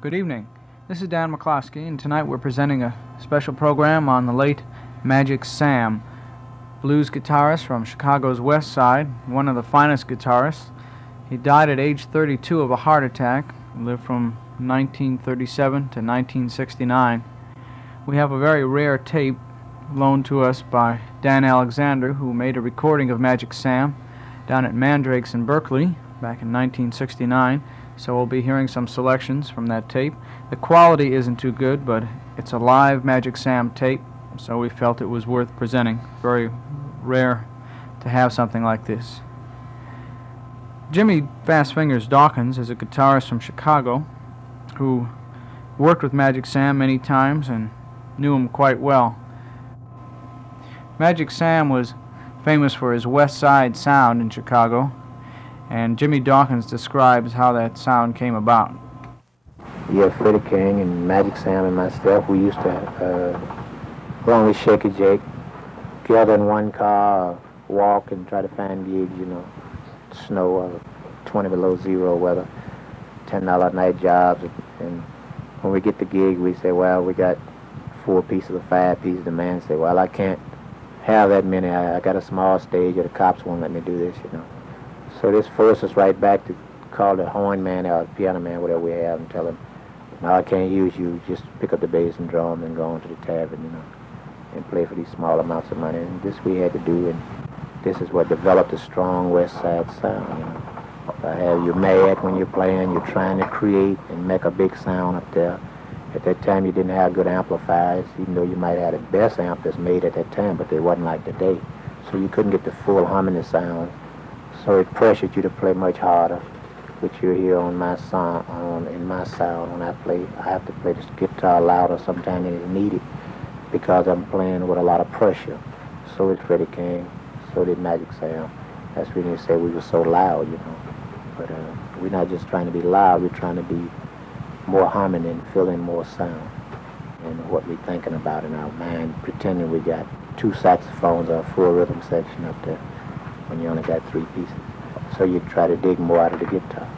Good evening. This is Dan McClosky, and tonight we're presenting a special program on the late Magic Sam, blues guitarist from Chicago's West Side, one of the finest guitarists. He died at age 32 of a heart attack. He lived from 1937 to 1969. We have a very rare tape loaned to us by Dan Alexander, who made a recording of Magic Sam down at Mandrake's in Berkeley back in 1969. So we'll be hearing some selections from that tape. The quality isn't too good, but it's a live Magic Sam tape, so we felt it was worth presenting. Very rare to have something like this. Jimmy Fast Fingers Dawkins is a guitarist from Chicago who worked with Magic Sam many times and knew him quite well. Magic Sam was famous for his West Side sound in Chicago, and Jimmy Dawkins describes how that sound came about. Yeah, Freddie King and Magic Sam and myself, we used to run with Shaky Jake, gather in one car, walk and try to find gigs, you know, snow, 20 below zero weather, $10 a night jobs. And when we get the gig, we say, well, we got 4 pieces or 5 pieces. The man say, well, I can't have that many. I got a small stage, or the cops won't let me do this, you know. So this forced us right back to call the horn man or the piano man, whatever we have, and tell him, no, I can't use you. Just pick up the bass and drum and go on to the tavern, you know, and play for these small amounts of money. And this we had to do, and this is what developed a strong West Side sound, you know. You're mad when you're playing, you're trying to create and make a big sound up there. At that time, you didn't have good amplifiers, even though you might have the best amp that's made at that time, but they wasn't like today. So you couldn't get the full harmony sound. So it pressured you to play much harder, which you hear on my song, in my sound when I play. I have to play this guitar louder sometimes than it's needed because I'm playing with a lot of pressure. So did Freddie King, so did Magic Sam. That's when you say we were so loud, you know. But we're not just trying to be loud, we're trying to be more humming and feeling more sound and what we're thinking about in our mind, pretending we got 2 saxophones or a full rhythm section up there when you only got 3 pieces. So you try to dig more out of the guitar.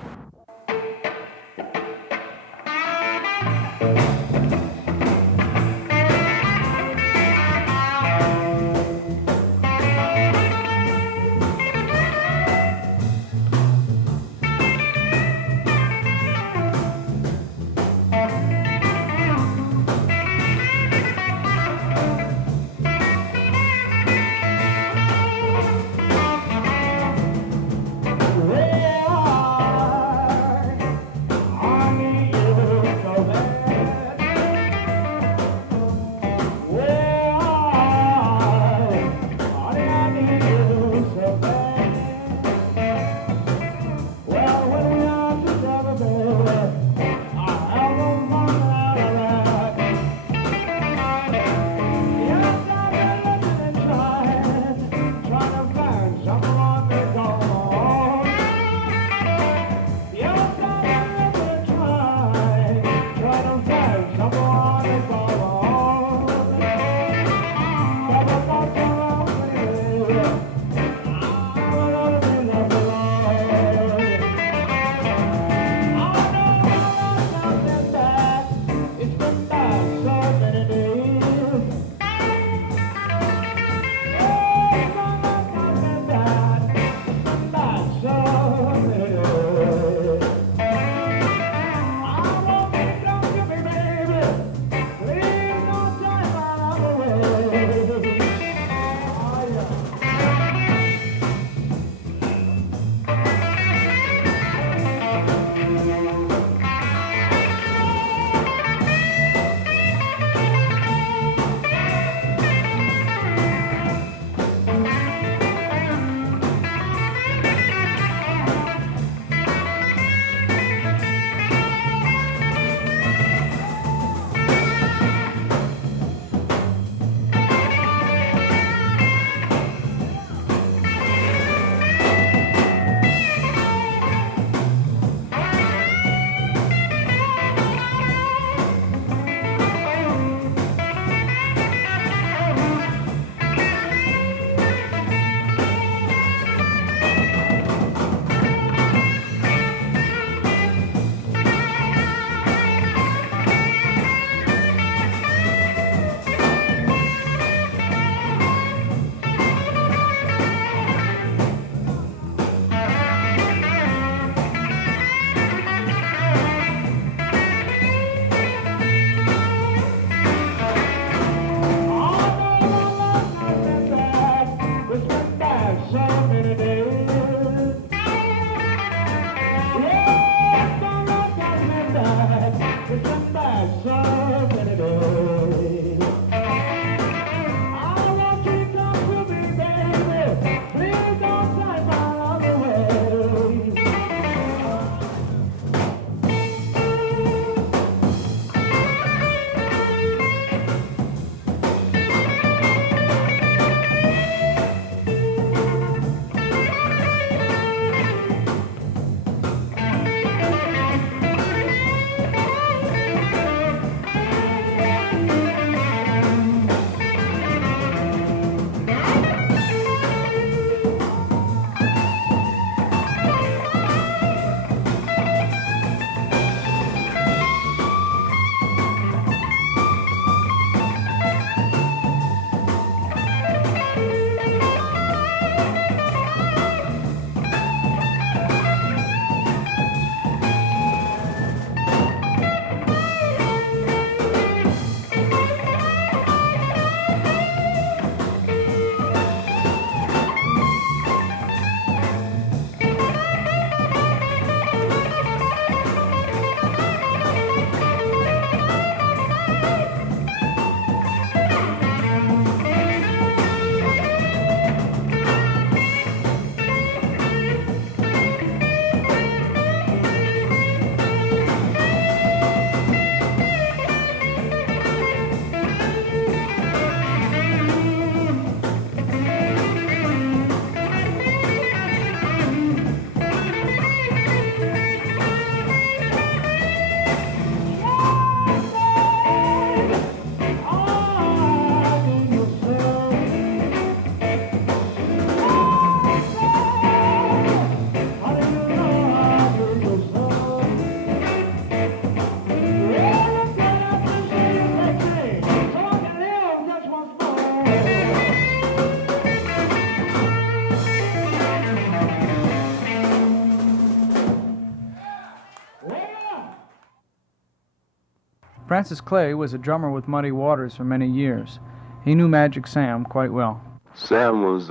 Francis Clay was a drummer with Muddy Waters for many years. He knew Magic Sam quite well. Sam was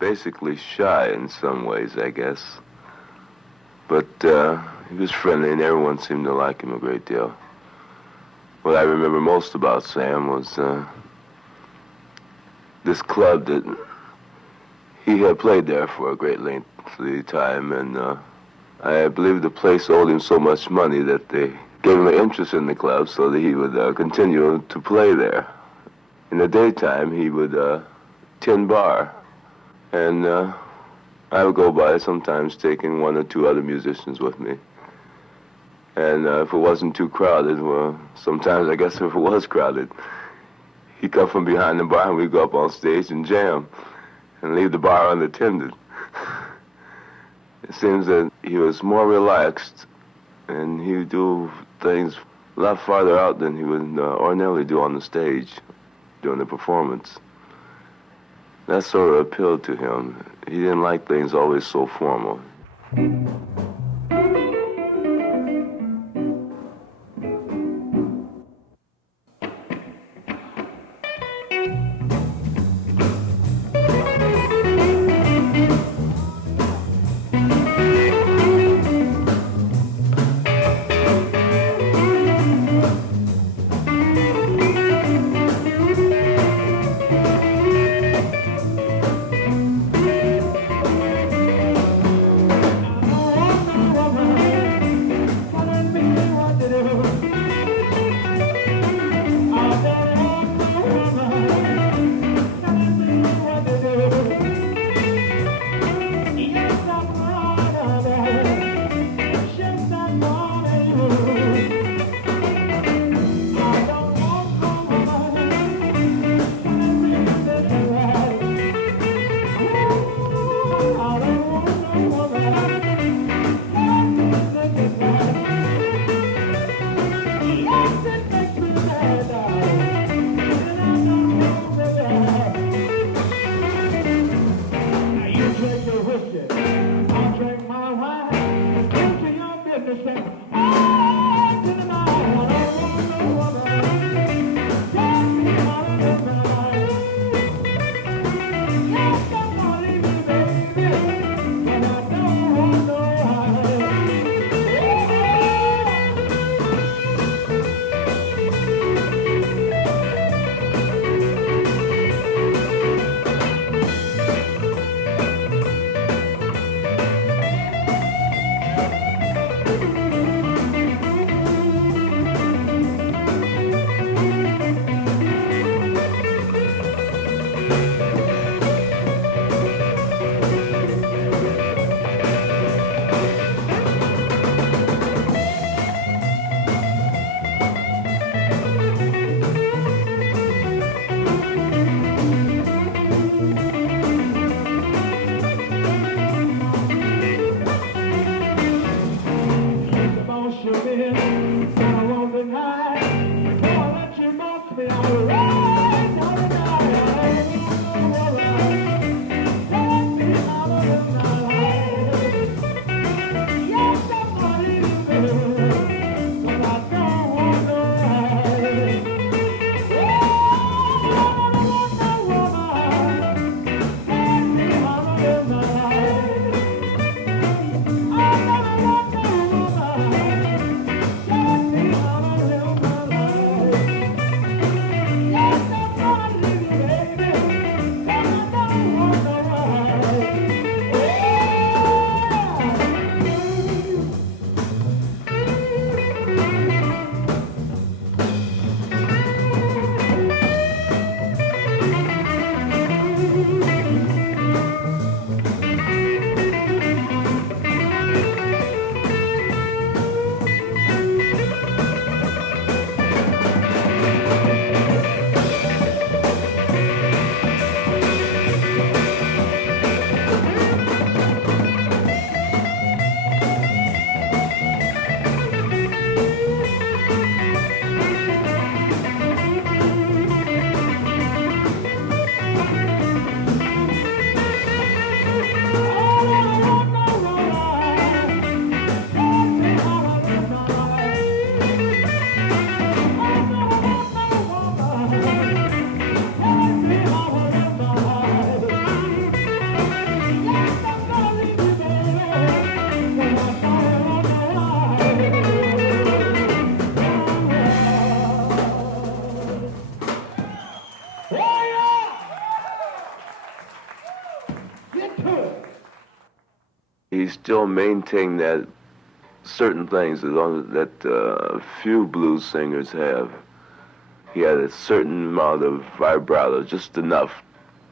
basically shy in some ways, I guess. But he was friendly and everyone seemed to like him a great deal. What I remember most about Sam was this club that he had played there for a great length of the time, and I believe the place owed him so much money that they gave him an interest in the club so that he would continue to play there. In the daytime, he would tin bar, and I would go by sometimes taking one or two other musicians with me. And if it wasn't too crowded, well, sometimes I guess if it was crowded, he'd come from behind the bar and we'd go up on stage and jam and leave the bar unattended. It seems that he was more relaxed and he would do things a lot farther out than he would ordinarily do on the stage during the performance. That sort of appealed to him. He didn't like things always so formal. he still maintained that certain things that few blues singers have. He had a certain amount of vibrato, just enough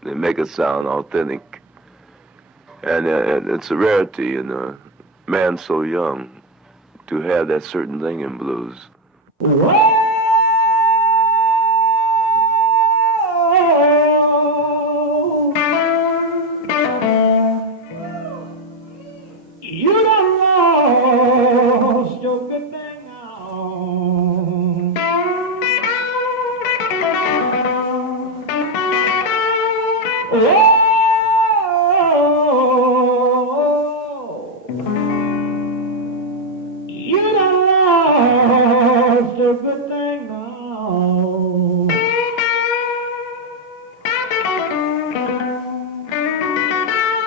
to make it sound authentic. And it's a rarity in a man so young to have that certain thing in blues. You done lost your good thing on. Oh, you done lost your good thing on.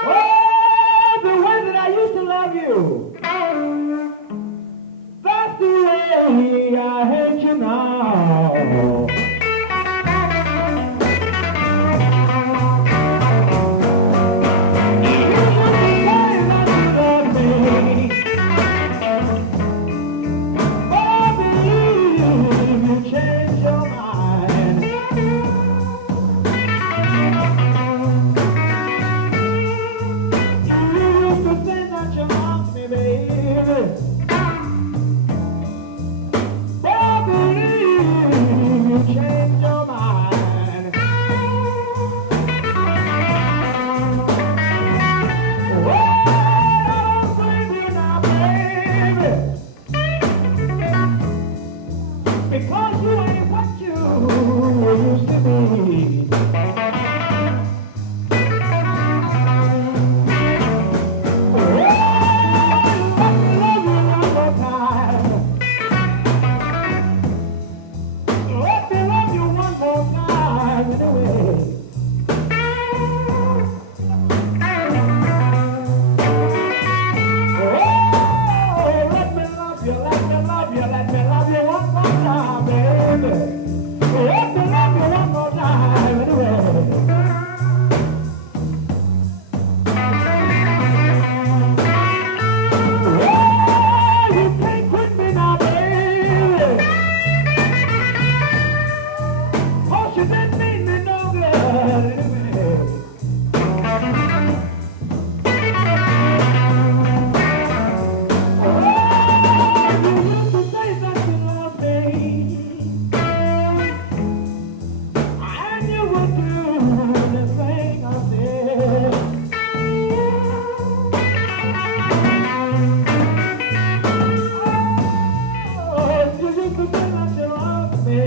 Oh, the way that I used to love you, that's the way I hate you now. Because you ain't what you used to be. Let me love you one more time anyway. Oh, let me love you, let me love you, let me love you one more time, baby. Let me love you one more time anyway. Oh, you can't quit me now, baby. 'Cause you didn't mean me no good anyway. Oh, you used to say that you loved me, and you would do the thing I said. Oh, you used to say that you loved me,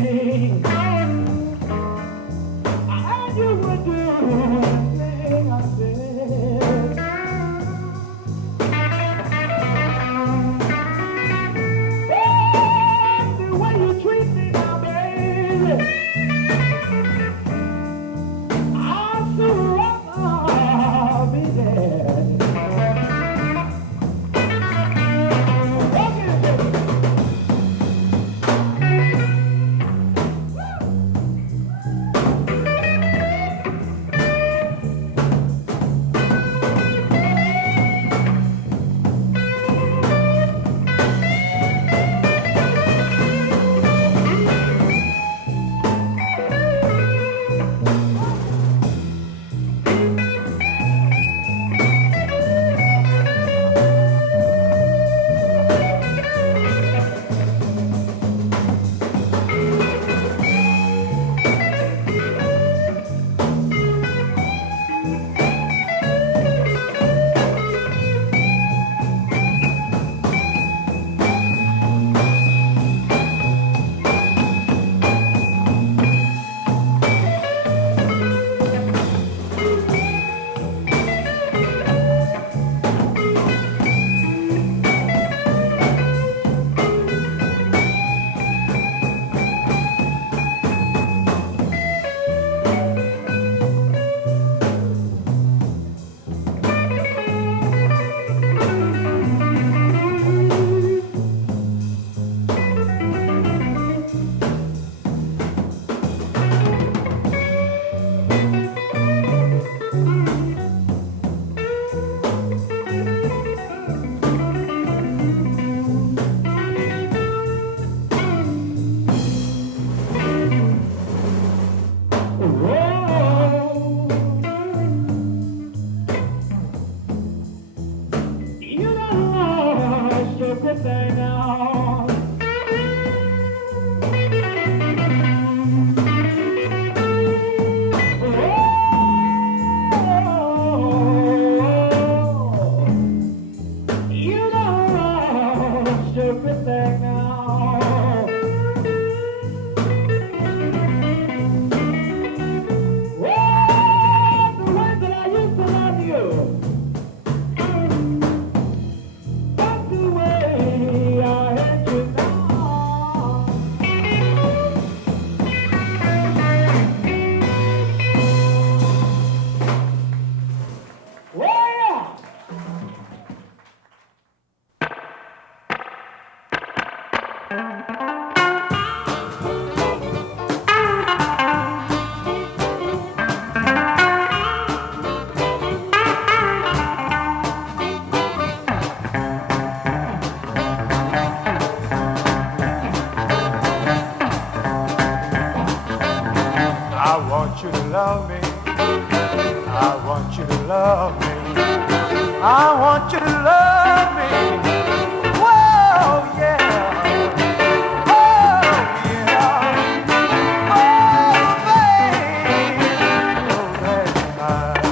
I want you to love me. I want you to love me. I want you to love me. Whoa, yeah. Oh, yeah. Oh, babe. So glad you're mine.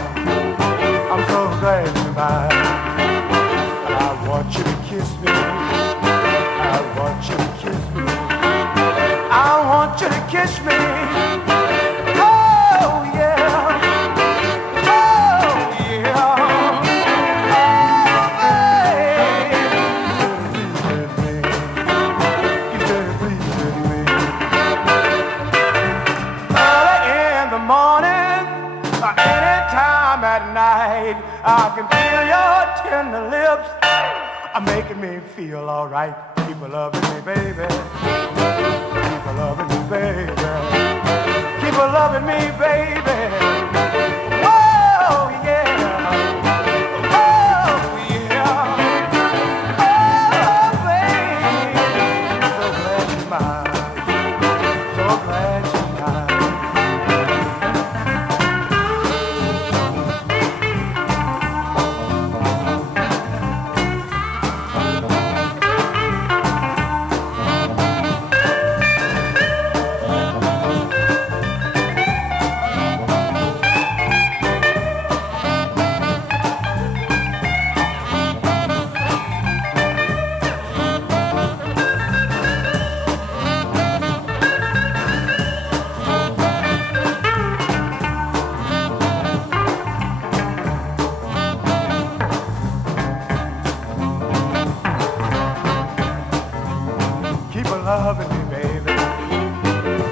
I'm so glad you're mine. I want you to kiss me. I want you to kiss me. I want you to kiss me. Oh, yeah. Oh, yeah. Oh, babe. You better please with me. Early in the morning, or any time at night, I can feel your tender lips making me feel alright. Keep a loving me, baby. Keep a loving me, baby. Keep a loving me, baby. Oh, yeah. Oh, yeah. Oh, baby. So glad you're mine. So glad you're mine. Keep a loving me, baby.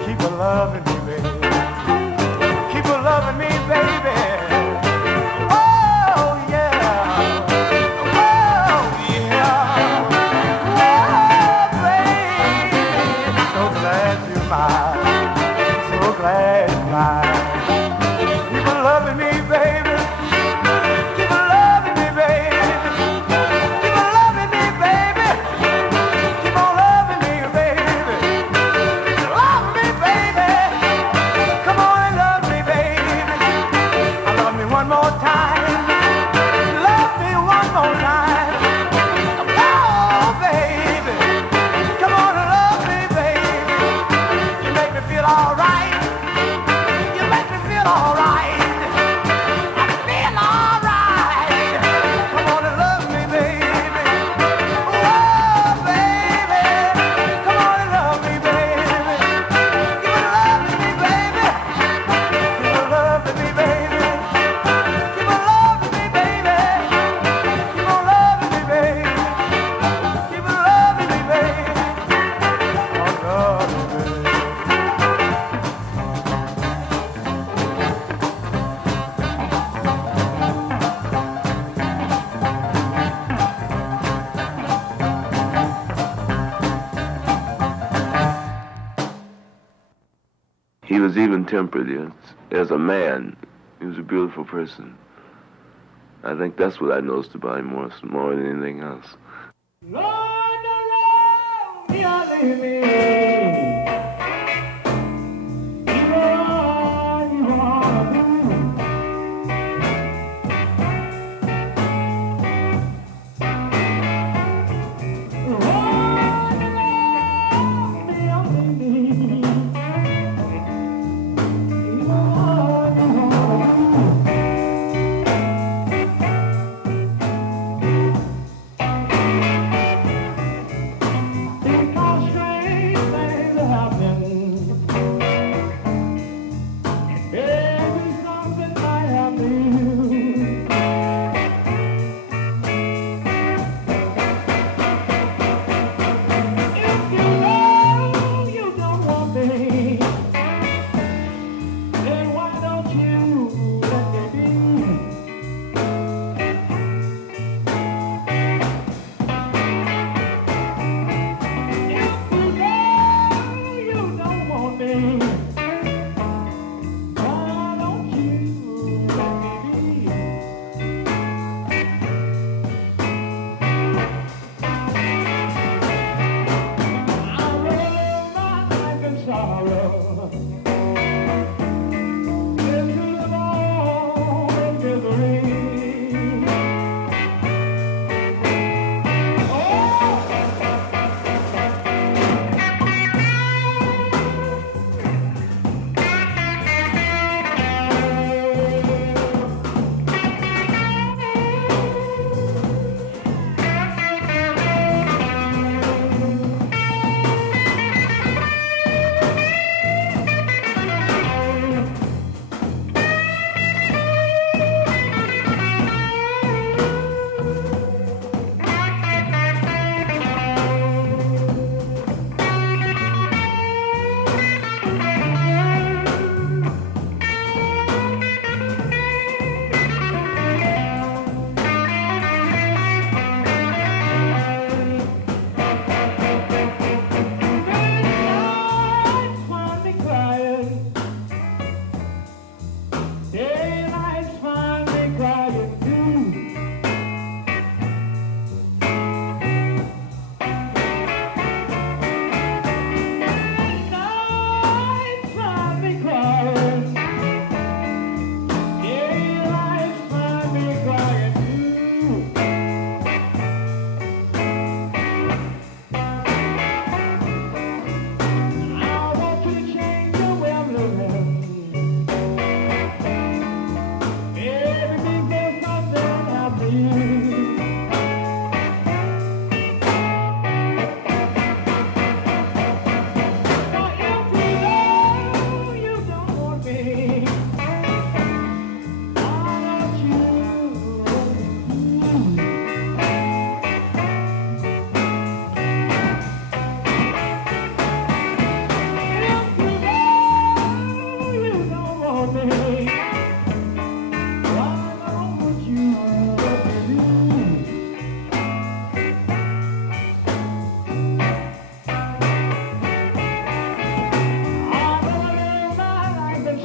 Keep a loving me, baby. Keep a loving me, baby. Oh, yeah. Oh, yeah. Oh, baby. So glad you're mine. So glad you're mine. Keep a loving me, baby. Keep a loving me, baby. Keep a loving me, baby. Keep on loving me, baby. Love me, baby. Come on and love me, baby. Love me one more time. Love me one more time. Oh, baby. Come on and love me, baby. You make me feel alright. You make me feel alright. I feel alright. Come on and love me, baby. Oh, baby. Come on and love me, baby. Give a love to me, baby. Give a love to me, baby. Give a love to me, baby. Give a love to me, baby. Give a love to me, baby. Oh, love me, baby. He was even-tempered, yes. As a man, he was a beautiful person. I think that's what I noticed about him more than anything else. Lord, around me, I leave me. You wanna do. Lord, around me, I leave me. You wanna do.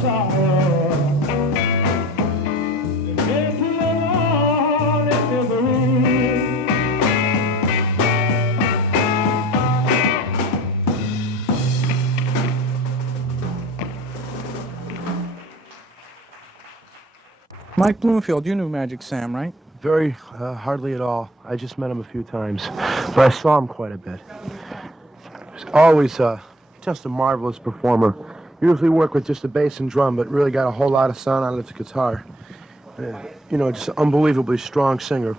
sorrow. It made me alone in misery. Mike Bloomfield, you knew Magic Sam, right? Very, hardly at all. I just met him a few times, but I saw him quite a bit. He's always just a marvelous performer. Usually worked with just a bass and drum, but really got a whole lot of sound out of the guitar. You know, just an unbelievably strong singer.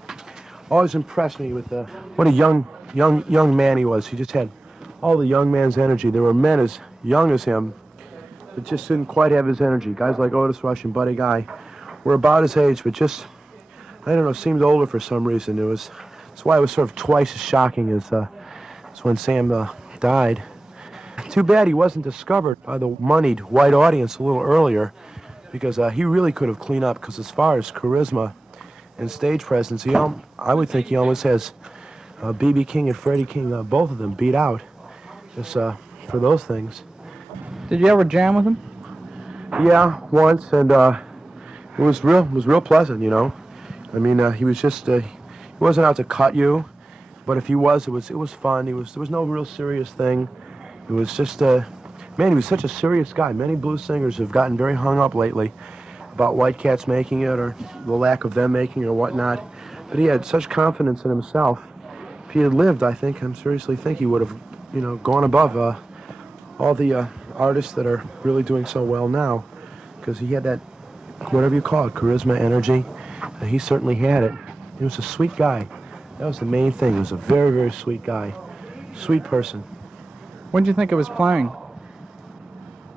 Always impressed me with what a young man he was. He just had all the young man's energy. There were men as young as him that just didn't quite have his energy. Guys like Otis Rush and Buddy Guy were about his age, but just, I don't know, seemed older for some reason. That's why it was sort of twice as shocking as when Sam died. Too bad he wasn't discovered by the moneyed white audience a little earlier, because he really could have cleaned up, because as far as charisma and stage presence, I would think he almost has B.B. King and Freddie King, both of them beat out, just for those things. Did you ever jam with him? Yeah, once, and it was real pleasant, you know. I mean, he was just, he wasn't out to cut you, but if he was, it was fun. There was no real serious thing. It was just, man, he was such a serious guy. Many blues singers have gotten very hung up lately about white cats making it, or the lack of them making it, or whatnot. But he had such confidence in himself. If he had lived, I seriously think he would have, you know, gone above all the artists that are really doing so well now, because he had that, whatever you call it, charisma, energy. He certainly had it. He was a sweet guy. That was the main thing. He was a very, very sweet guy. Sweet person. What did you think of his playing?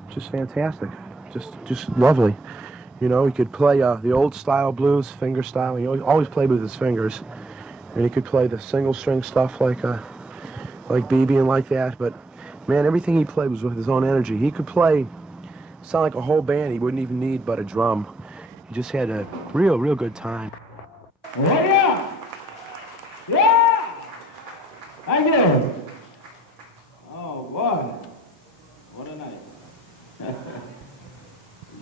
Just fantastic. Just lovely. You know, he could play the old style blues, finger style. He always played with his fingers. And he could play the single string stuff like BB and like that. But man, everything he played was with his own energy. He could sound like a whole band. He wouldn't even need but a drum. He just had a real good time. Oh, yeah! Yeah! Thank you! Oh, boy. What a night.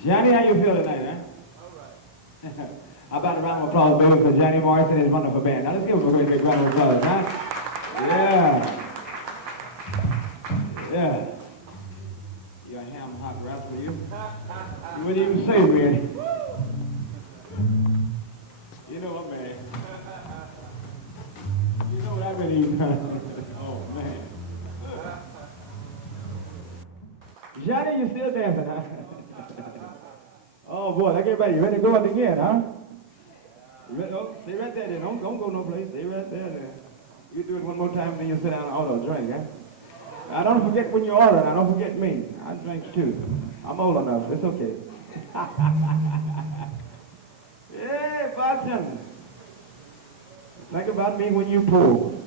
Johnny, how you feel tonight, huh? All right. How about a round of applause, baby, for Johnny Morrison and his wonderful band. Now, let's give him a great big round of applause, huh? Yeah. Yeah. You got ham hot wraps for you? You wouldn't even say, man. You know what, man? You know what I've been eating, huh? Oh, man. Johnny, you still dancing, huh? Oh, boy, like everybody, you ready to go out again, huh? Oh, stay right there, then. Don't go no place. Stay right there, then. You do it one more time, then you sit down and order a drink, huh? Now, don't forget when you order. Now, don't forget me. I drink, too. I'm old enough. It's okay. Yeah, bartender. Think about me when you pull.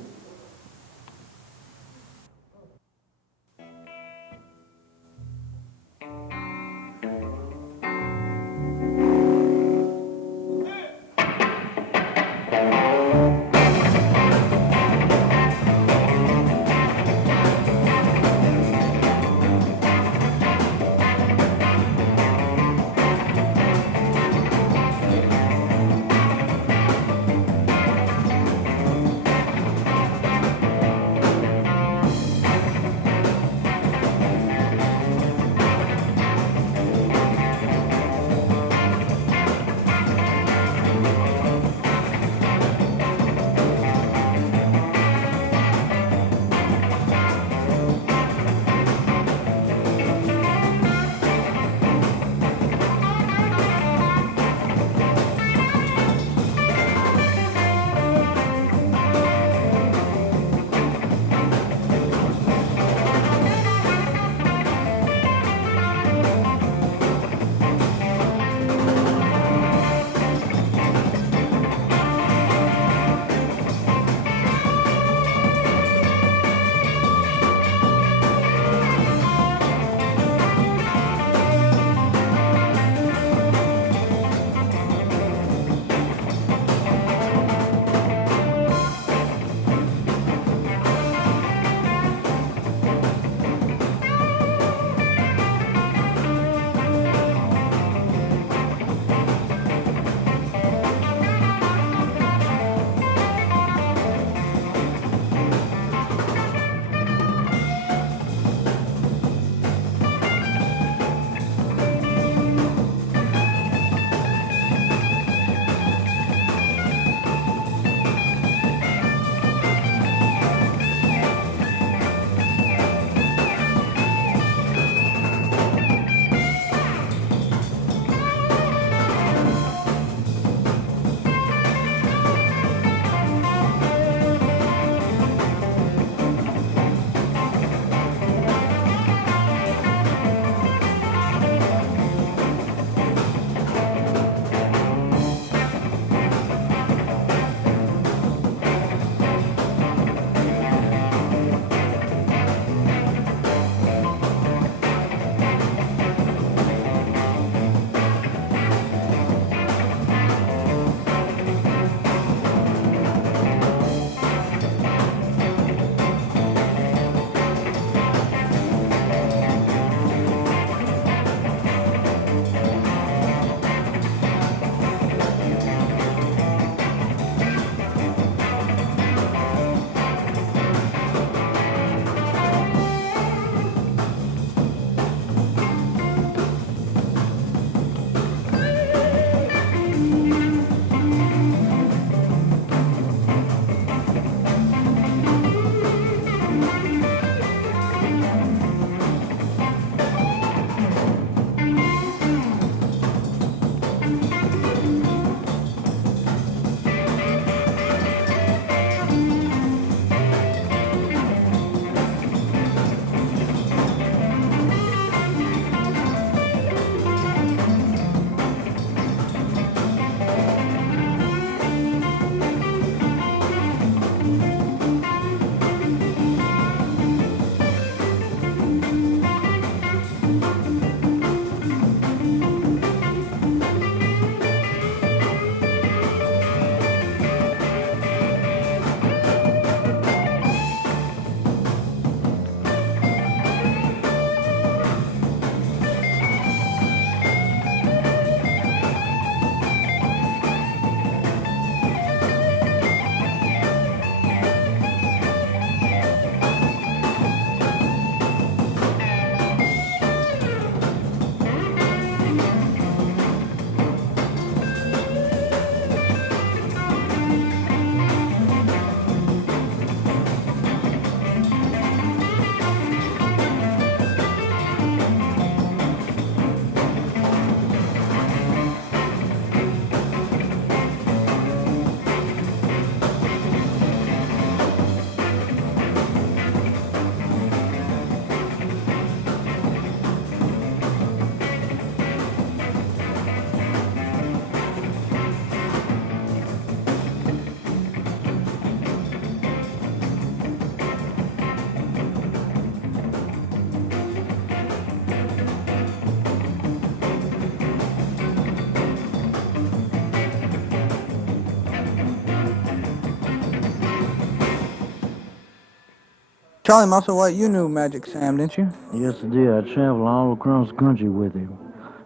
Charlie Musselwhite, you knew Magic Sam, didn't you? Yes, I did. I traveled all across the country with him.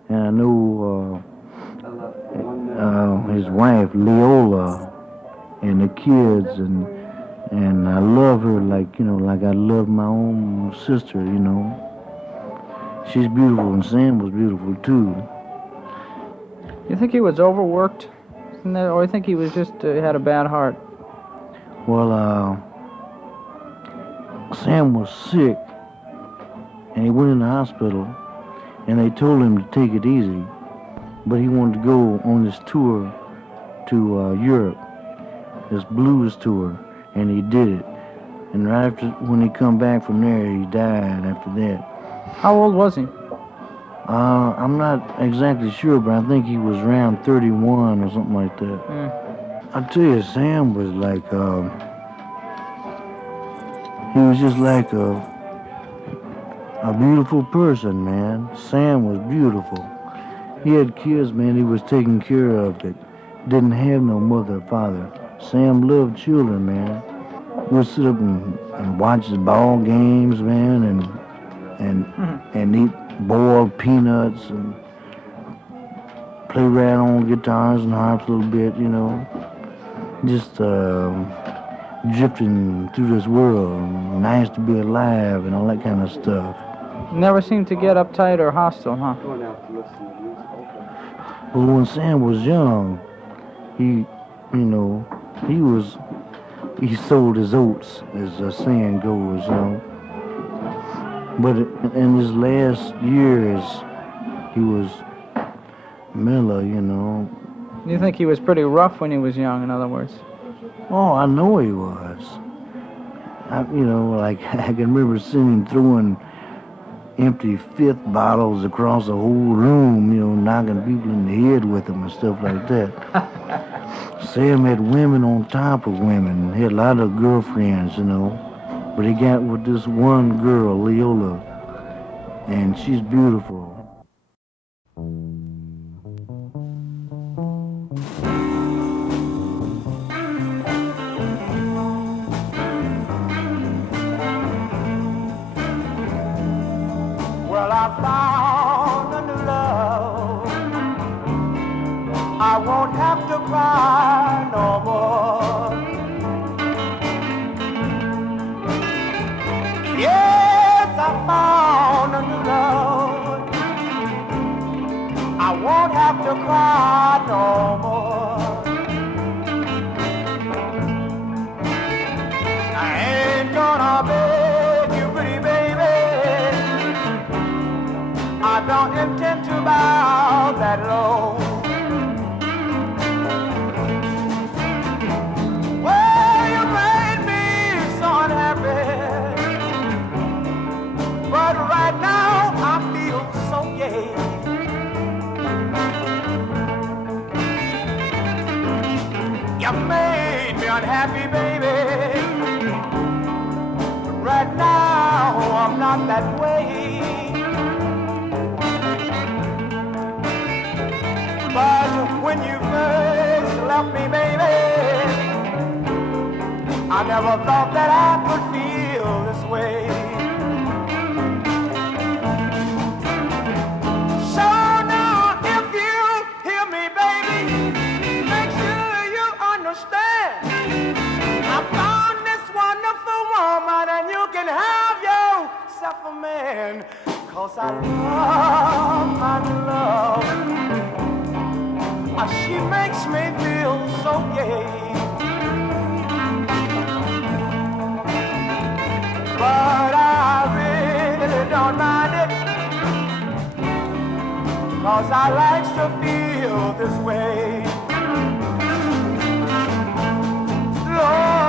And I knew his wife, Leola, and the kids, and I love her like I love my own sister, She's beautiful, and Sam was beautiful, too. You think he was overworked? Or you think he was just had a bad heart? Well, Sam was sick, and he went in the hospital, and they told him to take it easy, but he wanted to go on this tour to Europe, this blues tour, and he did it. And right after, when he come back from there, he died after that. How old was he? I'm not exactly sure, but I think he was around 31 or something like that. I tell you, Sam was like, he was just like a beautiful person, man. Sam was beautiful. He had kids, man, he was taking care of that didn't have no mother or father. Sam loved children, man. We'd sit up and watch the ball games, man, and eat boiled peanuts and play around on guitars and harps a little bit, Just drifting through this world. Nice to be alive and all that kind of stuff. Never seemed to get uptight or hostile, huh? But when Sam was young, he sold his oats, as the saying goes, But in his last years, he was mellow, You think he was pretty rough when he was young, in other words? Oh, I know he was. I can remember seeing him throwing empty fifth bottles across the whole room, knocking people in the head with them and stuff like that. Sam had women on top of women. He had a lot of girlfriends, But he got with this one girl, Leola, and she's beautiful. Well, I found a new love. I won't have to cry no more. Yes, I found a new love. I won't have to cry no more. I ain't gonna beg you, pretty baby. I don't intend to bow that low. Well, you made me so unhappy, but right now I feel so gay. You made me unhappy, baby. Right now I'm not that way. But when you first left me, baby, I never thought that I could feel this way. So now if you hear me, baby, make sure you understand. I found this wonderful woman and you can have yourself a man. 'Cause I love my love. She makes me feel so gay. But I really don't mind it, 'cause I like to feel this way. Lord,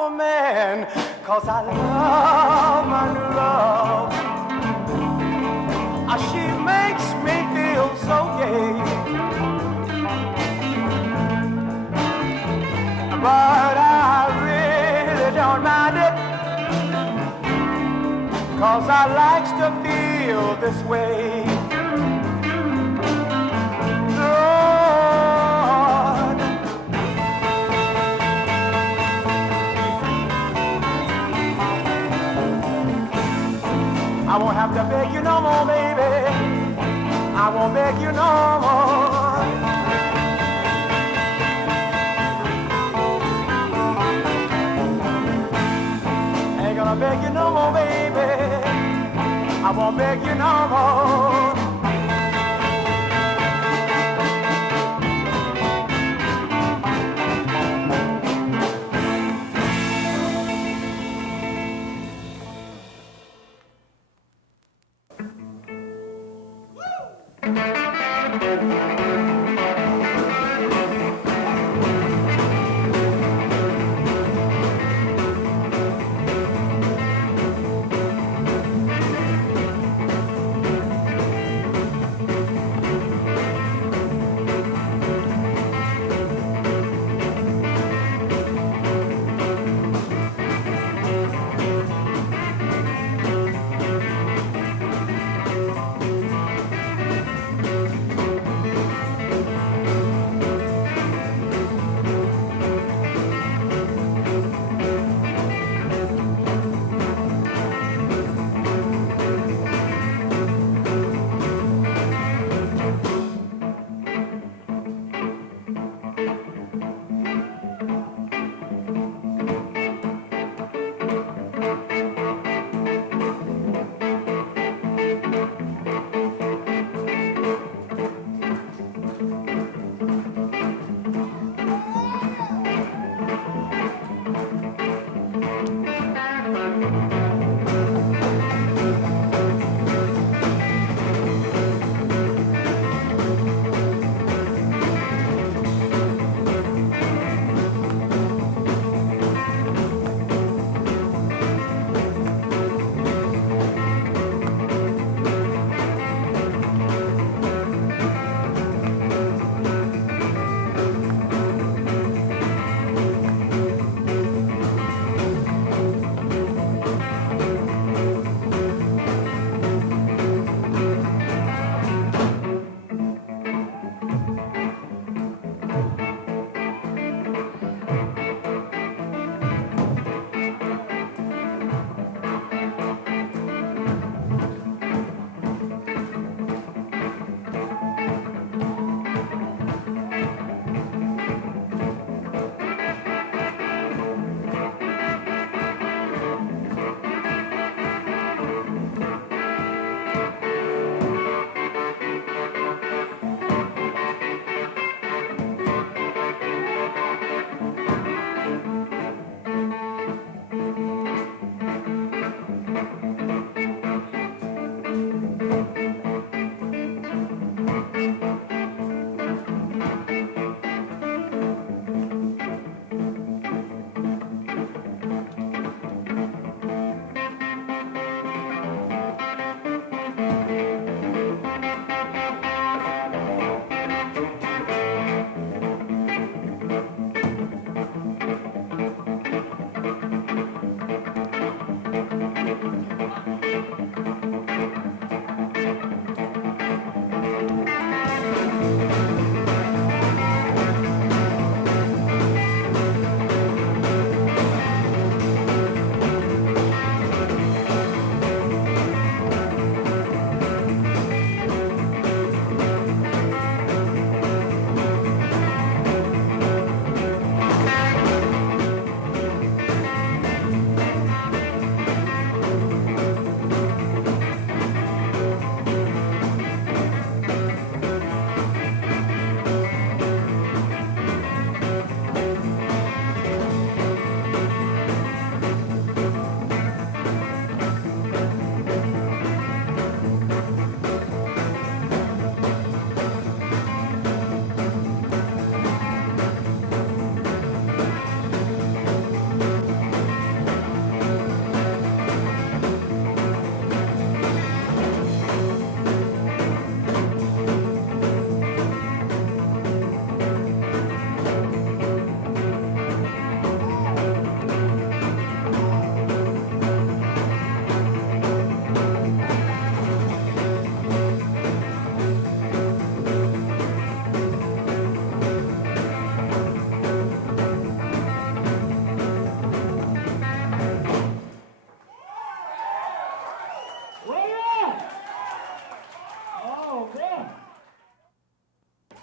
for man, 'cause I love my new love. She makes me feel so gay. But I really don't mind it, 'cause I likes to feel this way. Lord, I won't have to beg you no more, baby. I won't beg you no more. Ain't gonna beg you no more, baby. I won't beg you no more.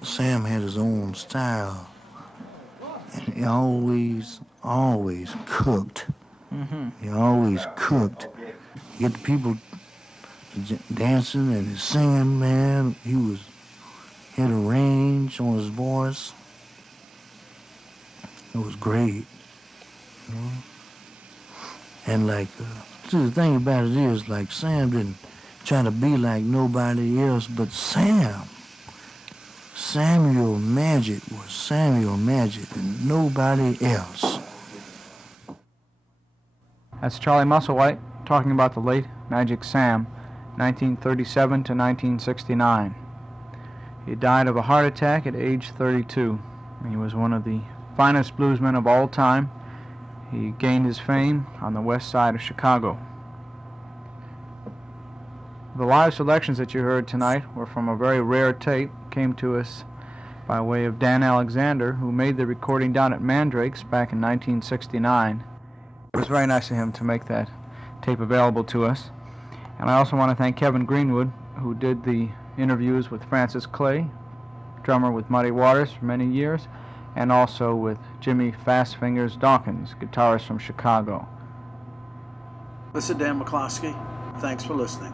Sam had his own style. And he always cooked. He always cooked. Get the people dancing and his singing, man. He had a range on his voice. It was great. You know? And like, see, the thing about it is, like, Sam didn't try to be like nobody else but Sam. Samuel Magic was Samuel Magic and nobody else. That's Charlie Musselwhite talking about the late Magic Sam, 1937 to 1969. He died of a heart attack at age 32. He was one of the finest bluesmen of all time. He gained his fame on the west side of Chicago. The live selections that you heard tonight were from a very rare tape, came to us by way of Dan Alexander, who made the recording down at Mandrake's back in 1969. It was very nice of him to make that tape available to us. And I also want to thank Kevin Greenwood, who did the interviews with Francis Clay, drummer with Muddy Waters for many years, and also with Jimmy Fast Fingers Dawkins, guitarist from Chicago. This is Dan McClosky. Thanks for listening.